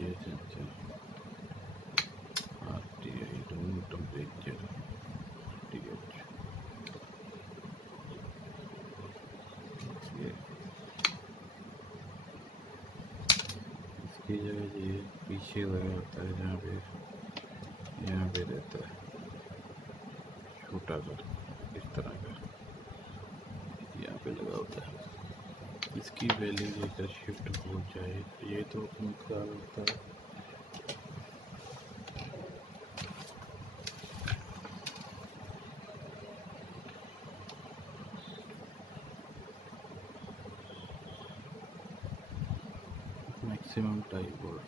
ये sensor RTI room temperature TH ये इसकी जगह ये पीछे लगा होता है जहाँ पे यहाँ पे रहता है छोटा सा इस तरह का यहाँ पे लगा होता है। इसकी वैल्यू लेकर शिफ्ट हो जाए ये तो अपनी ख्याल होता है। मैक्सिमम 2.5 वोल्ट